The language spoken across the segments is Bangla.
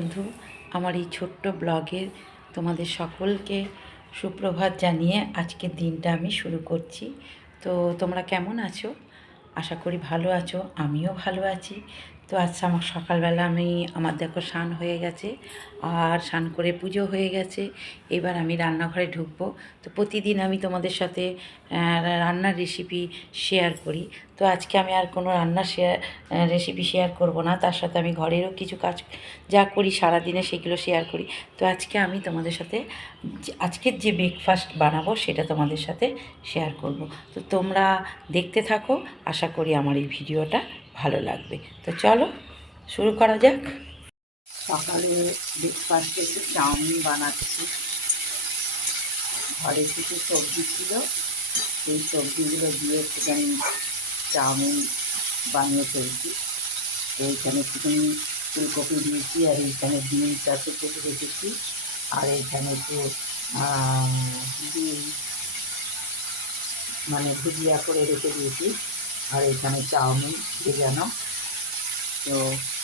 বন্ধু, আমার এই ছোট্ট ব্লগের তোমাদের সকলকে সুপ্রভাত জানিয়ে আজকের দিনটা আমি শুরু করছি। তো তোমরা কেমন আছো? আশা করি ভালো আছো, আমিও ভালো আছি। তো আচ্ছা, আমার সকালবেলা আমার দেখো স্নান হয়ে গেছে, আর স্নান করে পুজো হয়ে গেছে। এবার আমি রান্নাঘরে ঢুকবো। তো প্রতিদিন আমি তোমাদের সাথে রান্নার রেসিপি শেয়ার করি। তো আজকে আমি আর কোনো রেসিপি শেয়ার করব না, তার সাথে আমি ঘরেরও কিছু কাজ যা করি সারাদিনে সেগুলো শেয়ার করি। তো আজকে আমি তোমাদের সাথে আজকের যে ব্রেকফাস্ট বানাবো সেটা তোমাদের সাথে শেয়ার করব। তো তোমরা দেখতে থাকো, আশা করি আমার এই ভিডিওটা ভালো লাগবে। তো চলো শুরু করা যাক। সকালে ব্রেকফাস্টে একটু চাউমিন বানাচ্ছি। ঘরে কিছু সবজি ছিল, সেই সবজিগুলো দিয়ে একটুখানি চাউমিন বানিয়ে ফেলছি। তো এইখানে একটুখানি ফুলকপি দিয়েছি, আর এইখানে বিনস আছে কেটে রেখেছি, আর এইখানে একটু ডিম ভুজিয়া করে রেখে দিয়েছি, আর এখানে চাউমিন ভেজানো। তো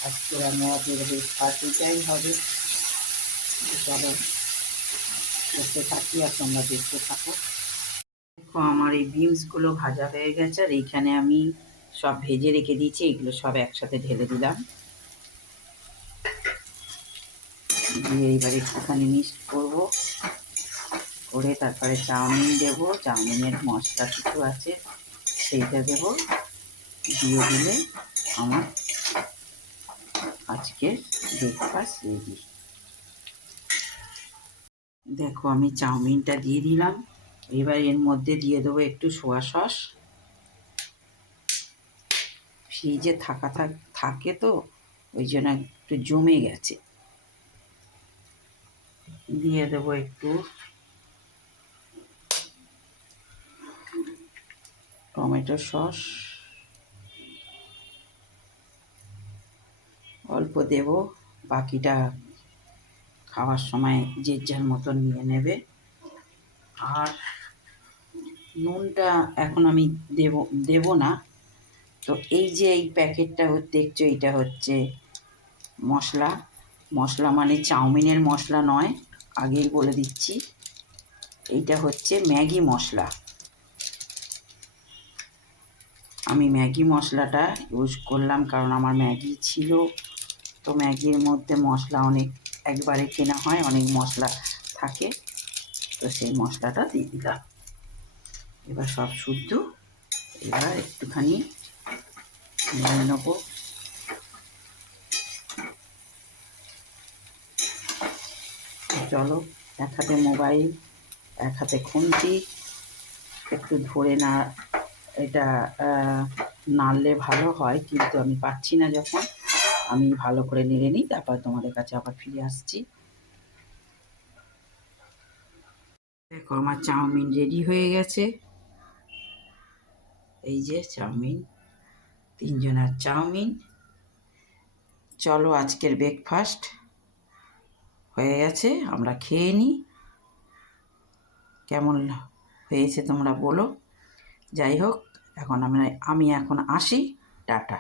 আজকে আমাদের ব্রেকফাস্ট এটাই হবে। চলো করতে থাকি আর তোমরা দেখতে থাকো। দেখো, আমার এই বিনসগুলো ভাজা হয়ে গেছে, আর এইখানে আমি সব ভেজে রেখে দিয়েছি। এগুলো সব একসাথে ঢেলে দিলাম, দিয়ে এবার একটুখানি মিক্সড করবো, করে তারপরে চাউমিন দেবো। চাউমিনের মশলা কিছু আছে সেইটা দেবো, দিয়ে দিলে আমার আজকের ব্রেকফাস্ট রেডি। দেখো, আমি চাউমিনটা দিয়ে দিলাম। এবার এর মধ্যে দিয়ে দেবো একটু সোয়া সস। ফ্রিজে থাকে তো, ওই জন্য একটু জমে গেছে। দিয়ে দেবো একটু টমেটো সস, অল্প দেব, বাকিটা খাওয়ার সময় যে যার মতন নিয়ে নেবে। আর নুনটা এখন আমি দেব না। তো এই যে এই প্যাকেটটা দেখছো, এইটা হচ্ছে মশলা। মশলা মানে চাউমিনের মশলা নয়, আগেই বলে দিচ্ছি। এইটা হচ্ছে ম্যাগি মশলা। আমি ম্যাগি মশলাটা ইউজ করলাম কারণ আমার ম্যাগি ছিল, তো ম্যাগির মধ্যে মশলা অনেক একবারে কেনা হয়, অনেক মশলা থাকে, তো সেই মশলাটা দিয়ে দিলাম। এবার সব শুদ্ধ, এবার একটুখানি নিয়ে নেবো। চলো, এক হাতে মোবাইল, এক হাতে খুন্তি, একটু ধরে না, এটা নাড়লে ভালো হয়, কিন্তু আমি পাচ্ছি না। যখন আমি ভালো করে নেড়ে নিই, তারপর তোমাদের কাছে আবার ফিরে আসছি। দেখো, আমার চাউমিন রেডি হয়ে গেছে। এই যে চাউমিন, তিনজনের চাউমিন। চলো, আজকের ব্রেকফাস্ট হয়ে গেছে, আমরা খেয়ে নিই। কেমন হয়েছে তোমরা বলো। যাই হোক, এখন আমি এখন আসি। টাটা।